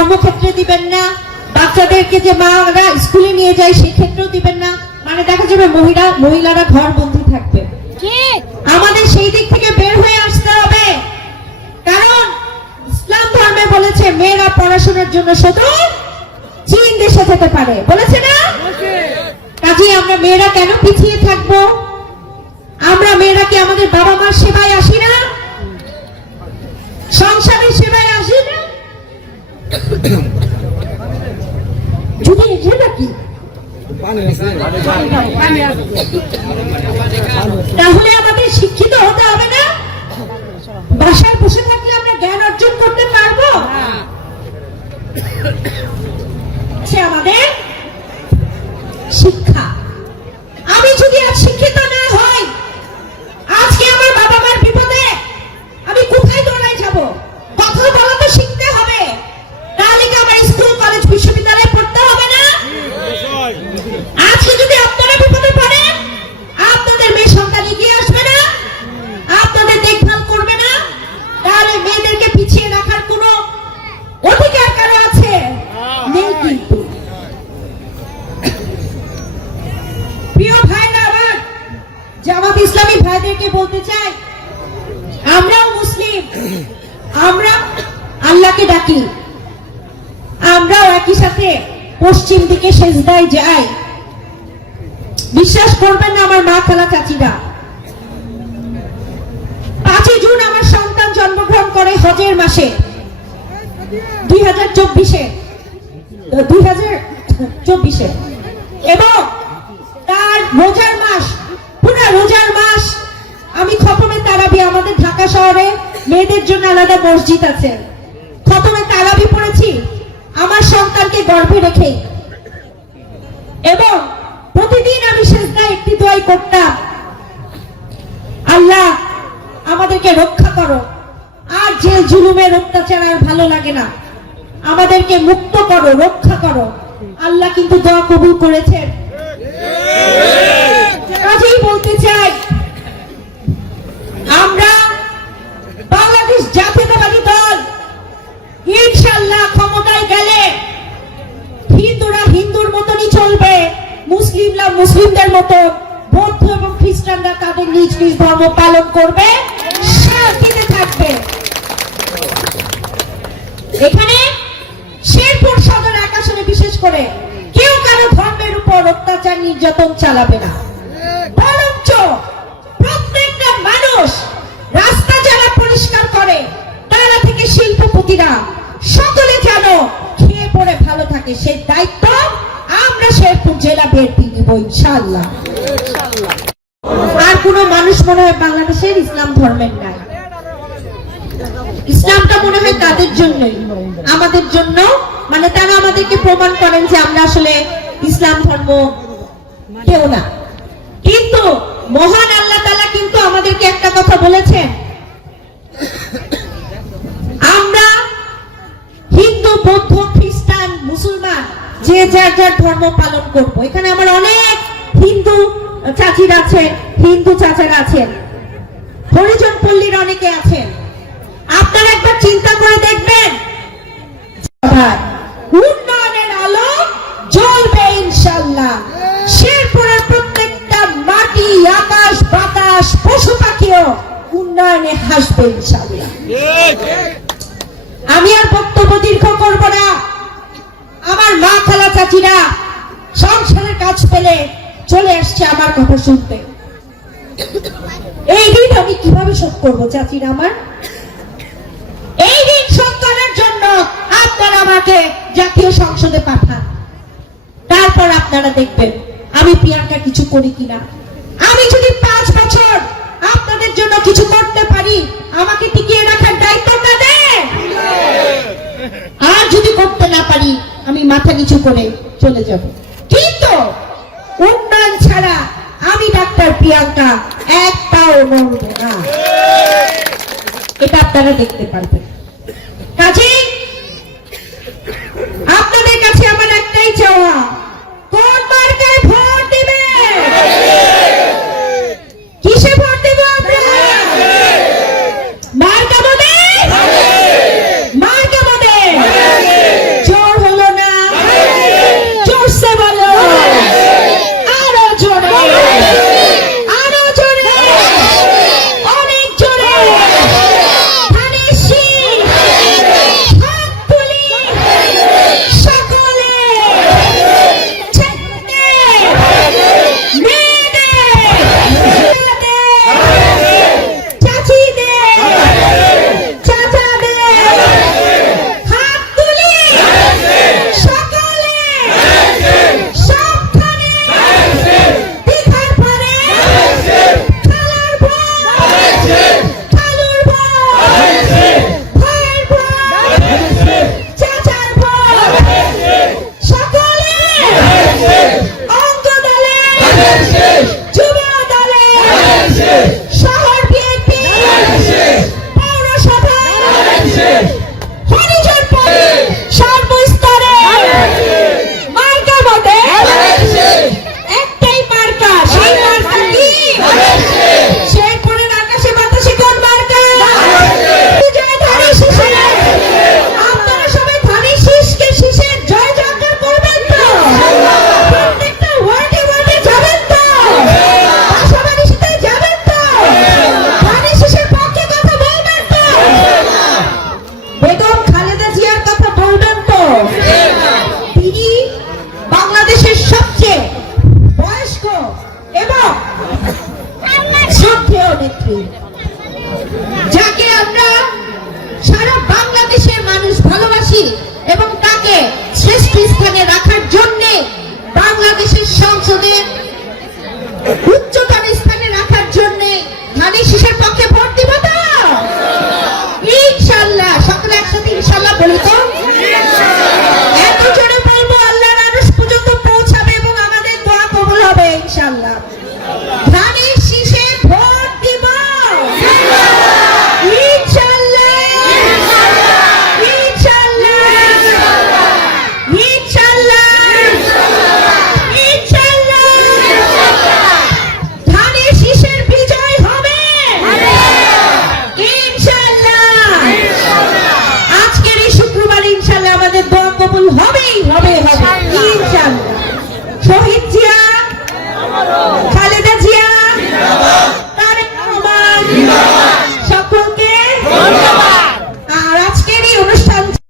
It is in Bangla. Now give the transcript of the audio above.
কর্মক্ষেত্রে দিবেন না, বাচ্চাদেরকে যে মারা স্কুলে নিয়ে যায় সেই ক্ষেত্রেও দিবেন না, মানে দেখা যাবে মহিলারা ঘর বন্দী থাকবে। আমাদের সেই দিক থেকে বের হয়ে আসতে হবে, কারণ ইসলাম ধর্মে বলেছে মেয়েরা পড়াশোনার জন্য শুধু চীন দেশে যেতে পারে, বলেছে না? কাজেই আমরা মেয়েরা কেন পিছিয়ে থাকবো? আমরা মেয়েরা কি আমাদের বাবা মার সেবায় আসি না? সংসারের সেবায় আসি না? যদি এটা কি তাহলে আমাদের শিক্ষিত হতে হবে না? বাসায় বসে থাকলে আমরা জ্ঞান অর্জন করতে পারবো? সে আমাদের শিক্ষা। আমি যদি আজ শিক্ষিত না হই, আজকে আমার বাবা মার বিপদে আমি কোথায় দৌড়াই যাব? কথা বলা তো শিখতে হবে, তাহলে কি আমার স্কুল কলেজ বিশ্ববিদ্যালয়ে পড়তে হবে না? আজকে যদি আপনারা বিপদে পড়েন, আপনাদের মেয়ে সন্তান এগিয়ে আসবে না, আপনাদের দেখভাল করবে না, তাহলে মেয়েদেরকে পিছিয়ে রাখার কোনো অধিকার কারো আছে? নেই। কিন্তু প্রিয় ভাইরা, আবার জামাত ইসলামী ভাইদেরকে বলতে চাই, আমরাও মুসলিম, আমরা আল্লাহকে ডাকি, আমরাও একই সাথে পশ্চিম দিকে সেজদায় যাই। বিশ্বাস করবেন না আমার মা খালা চাচিরা, 5 জুন আমার সন্তান জন্মগ্রহণ করে হজের মাসে 2024 এবং তার রোজার মাস, পুরো রোজার মাস আমি খতমে তারাবি, আমাদের ঢাকা শহরে মেয়েদের জন্য আলাদা মসজিদ আছে, খতমে তারাবি পড়েছি আমার সন্তানকে গর্ভে রেখে। এবং প্রতিদিন আমি সেজদায় একটি দোয়াই করতাম, আল্লাহ আমাদেরকে রক্ষা করো, আর যে জুলুমের অত্যাচার আর ভালো লাগে না, আমাদেরকে মুক্ত করো, রক্ষা করো। আল্লাহ কিন্তু দোয়া কবুল করেছেন। কাজেই বলতে চাই, আমরা বাংলাদেশ জাতীয়তাবাদী দল ইনশাআল্লাহ ক্ষমতায় গেলে হিন্দুরা হিন্দুর মতনই চলবে, মুসলিমরা মুসলিমদের মতো, বৌদ্ধ এবং খ্রিস্টানরা তাদের নিজ নিজ ধর্ম পালন করবে, শান্তিতে থাকবে। এখানে শেরপুর সদর এক আসনে বিশেষ করে কেউ কারো ধর্মের উপর অত্যাচার নির্যাতন চালাবে না, বরঞ্চ প্রত্যেকটা মানুষ রাস্তা যারা পরিষ্কার করে তারা থেকে শিল্পপতিরা সকলে যেন খেয়ে পড়ে ভালো থাকে, সেই দায়িত্ব আমরা শেরপুর জেলা বিএনপি নিব ইনশাআল্লাহ। আর কোন মানুষ মনে হয় বাংলাদেশের ইসলাম ধর্মের নাই, ইসলামটা মনে হয় তাদের জন্যই, আমাদের জন্য, মানে তারা আমাদেরকে প্রমাণ করেন যে আমরা আসলে ইসলাম ধর্ম কেউ না। কিন্তু মহান আল্লাহ তাআলা কিন্তু আমাদেরকে একটা কথা বলেছেন, আমরা হিন্দু বৌদ্ধ খ্রিস্টান মুসলমান যে যার যার ধর্ম পালন করব। এখানে আমার অনেক হিন্দু চাচিরা আছেন, হিন্দু চাচারা আছেন, হরিজন পল্লীর অনেকে আছেন। আপনারা একবার চিন্তা করে দেখবেন, উন্নয়নের আলো জ্বলবে ইনশাআল্লাহ। শেরপুরের প্রত্যেকটা মাটি, আকাশ, বাতাস, পশু পাখিও উন্নয়নে হাসবে ইনশাআল্লাহ। আমি আর বক্তব্য দীর্ঘ করব না। আমার মা খালা চাচিরা সংসারের কাজ পেলে চলে আসছে আমার কথা শুনতে। এই দিন আমি কিভাবে শোধ করবো চাচিরা আমার? এই দিন শোধ করার জন্য আপনারা আমাকে জাতীয় সংসদে পাঠান, তারপর আপনারা দেখবেন আমি প্রিয়াঙ্কা কিছু করি কিনা। আমি যদি 5 বছর আপনাদের জন্য কিছু করতে পারি, আমাকে টিকিয়ে রাখার দায়িত্বটা দেন। আর যদি করতে না পারি, আমি মাথা নিচু করে চলে যাব। কিন্তু উন্নয়ন ছাড়া আমি ডাক্তার প্রিয়াঙ্কা এক পাও নড়ব না, এটা আপনারা দেখতে পারবেন। কাজেই আপনাদের কাছে আমার একটাই চাওয়া, কোন মার্কায় ভোট দিবে? কিসে ভোট দেব আমরা? মার্কা মোদের, মার্কা মোদের। প্রধানমন্ত্রী, যাকে আমরা সারা বাংলাদেশের মানুষ ভালোবাসি এবং তাকে শ্রেষ্ঠ স্থানে রাখার জন্য বাংলাদেশের সংসদে